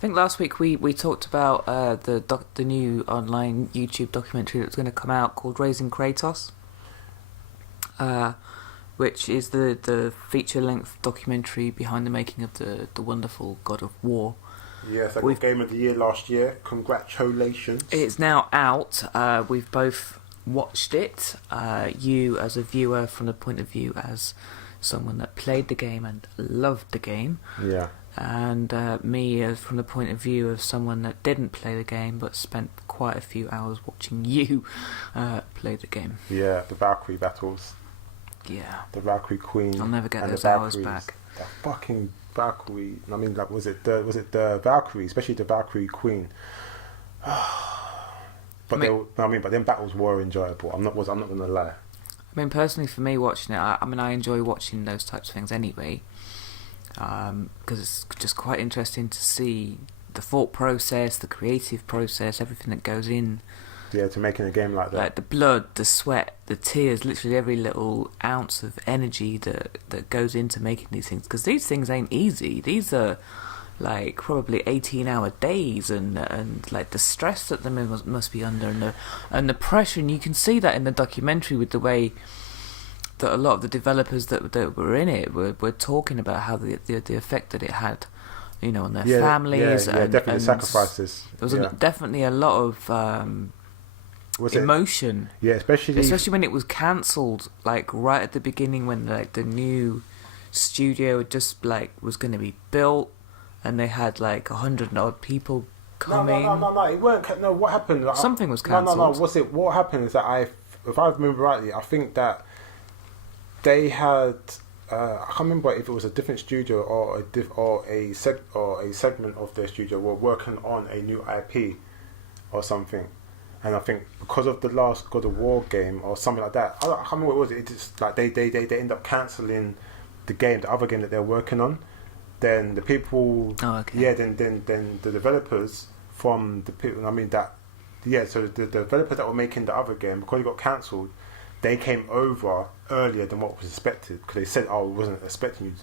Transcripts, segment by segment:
think last week we talked about the new online YouTube documentary that's going to come out called Raising Kratos, which is the feature-length documentary behind the making of the wonderful God of War. Yes, I got Game of the Year last year. Congratulations. It's now out. We've both watched it. You as a viewer from the point of view as someone that played the game and loved the game. Yeah. And me as from the point of view of someone that didn't play the game but spent quite a few hours watching you play the game. Yeah, the Valkyrie battles. Yeah. The Valkyrie Queen. I'll never get those hours back. The fucking Valkyrie. I mean, like, was it the Valkyrie, especially the Valkyrie Queen? But then battles were enjoyable. I'm not gonna lie. I mean, personally, for me, watching it, I enjoy watching those types of things anyway, because it's just quite interesting to see the thought process, the creative process, everything that goes in. Yeah, to making a game like that. Like the blood, the sweat, the tears, literally every little ounce of energy that goes into making these things. Because these things ain't easy. These are like probably 18-hour days, and like the stress that the men must be under, and the pressure. And you can see that in the documentary with the way that a lot of the developers that were in it were talking about how the effect that it had, you know, on their families. Yeah, definitely sacrifices. There was definitely a lot of emotion. Yeah, especially when it was cancelled, like right at the beginning when like the new studio just like was going to be built, and they had like 100 odd people coming. No, it weren't. No, what happened? Like, something was cancelled. No. What happened is that if I remember rightly, I think that they had. I can't remember if it was a different studio or a segment of their studio were working on a new IP or something. And I think because of the last God of War game or something like that, I can't remember what it was. It just like they end up cancelling the other game that they're working on. Then the people, then the developers from the people. So the developers that were making the other game, because it got cancelled, they came over earlier than what was expected, because they said, "Oh, we wasn't expecting you."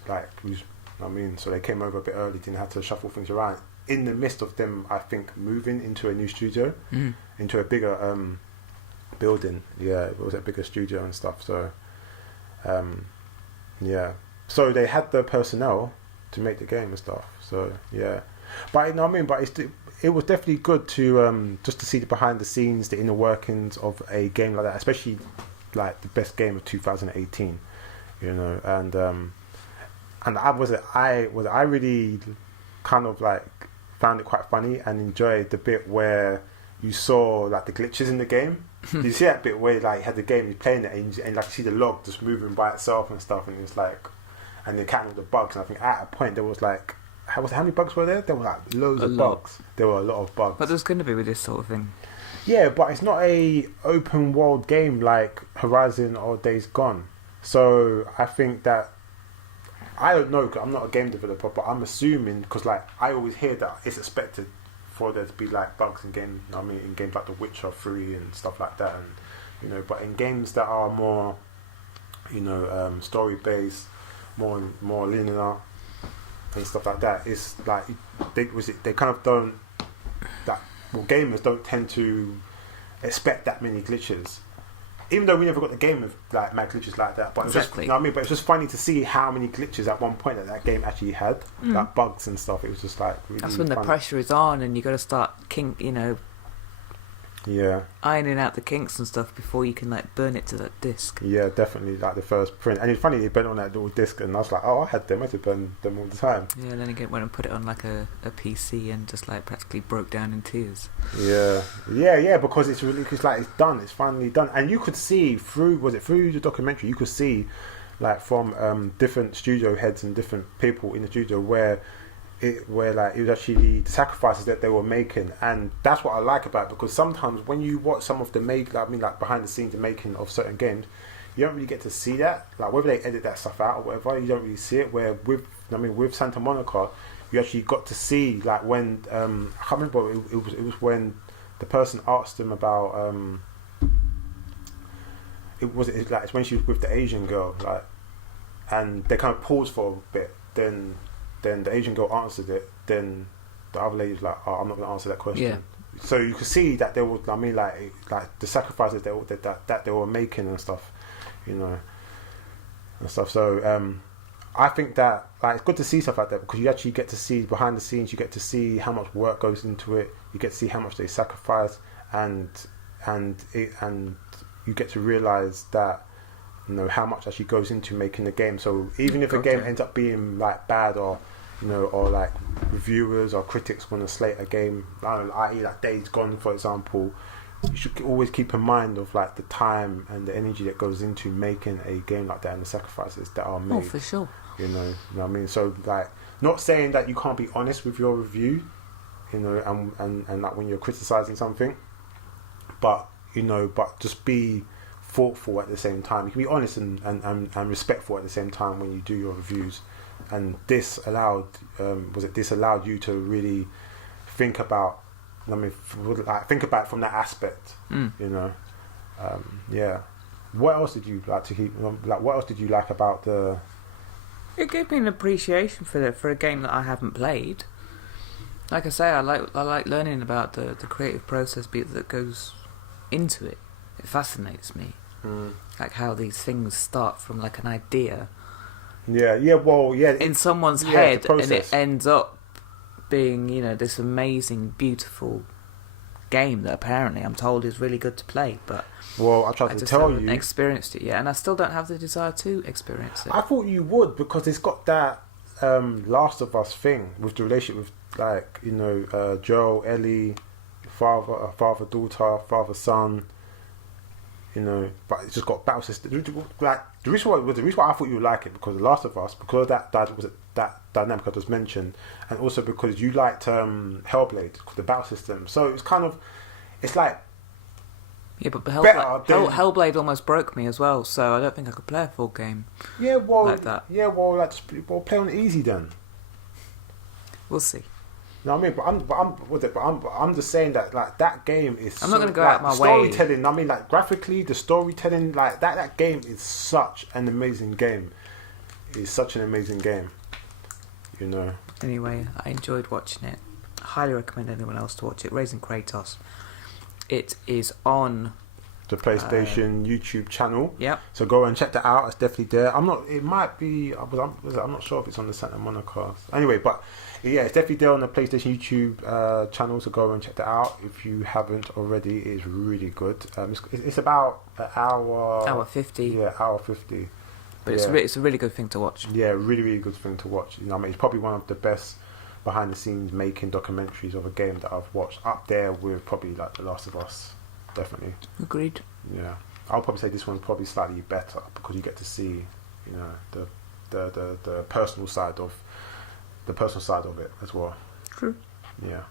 So they came over a bit early, didn't have to shuffle things around. In the midst of them, I think, moving into a new studio, into a bigger building. Yeah, it was a bigger studio and stuff. So, so they had the personnel to make the game and stuff. So yeah, but it was definitely good to just to see the behind the scenes, the inner workings of a game like that, especially like the best game of 2018. You know, and I really kind of like found it quite funny and enjoyed the bit where you saw like the glitches in the game. Did you see that bit where like you had the game, you're playing it, and like you see the log just moving by itself and stuff, and it's like, and they counted the bugs, and I think at a point there was like, how many bugs were there? There were like loads of bugs. There were a lot of bugs. But there's going to be with this sort of thing. Yeah, but it's not a open world game like Horizon or Days Gone. So I think that, I don't know, cause I'm not a game developer, but I'm assuming, because like I always hear that it's expected for there to be like bugs in games. In games like The Witcher 3 and stuff like that, and but in games that are more, story based, more linear and stuff like that, it's like they kind of don't gamers don't tend to expect that many glitches. Even though we never got the game with like mad glitches like that, but exactly. But it's just funny to see how many glitches at one point that game actually had, like bugs and stuff. It was just like really that's when funny. The pressure is on, and you got to start ironing out the kinks and stuff before you can like burn it to that disc. Yeah, definitely, like the first print. And it's funny, they burnt on that little disc, and I was like, oh, I had them. I had to burn them all the time. Yeah, and then again went and put it on like a PC and just like practically broke down in tears. Yeah, because it's really, it's like it's done. It's finally done, and you could see through the documentary, you could see like from different studio heads and different people in the studio where it was actually the sacrifices that they were making, and that's what I like about it, because sometimes when you watch some of the behind the scenes, the making of certain games, you don't really get to see that, like whether they edit that stuff out or whatever, you don't really see it. Where with Santa Monica, you actually got to see like when I can't remember, it was when the person asked them about it's when she was with the Asian girl, like, and they kind of paused for a bit, then the Asian girl answered it, then the other lady was like, "Oh, I'm not going to answer that question." Yeah. So you could see that they were, I mean, like the sacrifices that they were making and stuff, you know, and stuff. So I think that like it's good to see stuff like that because you actually get to see behind the scenes. You get to see how much work goes into it. You get to see how much they sacrifice, and you get to realize that, you know, how much actually goes into making the game. So even if a game ends up being like bad, or you know, or like reviewers or critics want to slate a game, i.e. like Days Gone, for example, you should always keep in mind of like the time and the energy that goes into making a game like that and the sacrifices that are made. Oh, for sure. You know what I mean? So like, not saying that you can't be honest with your review, you know, and like when you're criticizing something, but you know, but just be thoughtful at the same time. You can be honest and respectful at the same time when you do your reviews. And this allowed you to really think about, I mean, think about it from that aspect, you know. Yeah. What else did you like to keep? Like, what else did you like about the? It gave me an appreciation for a game that I haven't played. Like I say, I like learning about the creative process that goes into it. It fascinates me, like how these things start from like an idea. In someone's head, and it ends up being, you know, this amazing, beautiful game that apparently I'm told is really good to play. But I tried to tell you, experienced it yet, and I still don't have the desire to experience it. I thought you would, because it's got that Last of Us thing with the relationship with, like, you know, Joel, Ellie, father, daughter, father, son. You know, but it's just got battle system. Like the reason why I thought you would like it, because The Last of Us, because of that dynamic I just mentioned, and also because you liked Hellblade, the battle system. So it's kind of, it's like, yeah, but Hellblade almost broke me as well. So I don't think I could play a full game. Yeah, well, like that. Yeah, well, like play on easy then. We'll see. You know what I mean? But I'm just saying that, like, that game is. I'm not going to go like, out my way. Storytelling. I mean, like, graphically, the storytelling, like that game is such an amazing game. It's such an amazing game. You know. Anyway, I enjoyed watching it. I highly recommend anyone else to watch it. Raising Kratos. It is on the PlayStation YouTube channel. Yeah. So go and check that out. It's definitely there. It might be. I'm not sure if it's on the Santa Monica. Anyway, but. Yeah, it's definitely there on the PlayStation YouTube channel, so go and check that out if you haven't already. It's really good. It's about an hour. Hour 50. Yeah, hour 50. But it's a really good thing to watch. Yeah, really, really good thing to watch. You know, I mean, it's probably one of the best behind the scenes making documentaries of a game that I've watched. Up there with probably like The Last of Us, definitely. Agreed. Yeah, I'll probably say this one's probably slightly better because you get to see, you know, the personal side of. The personal side of it as well. True. Yeah.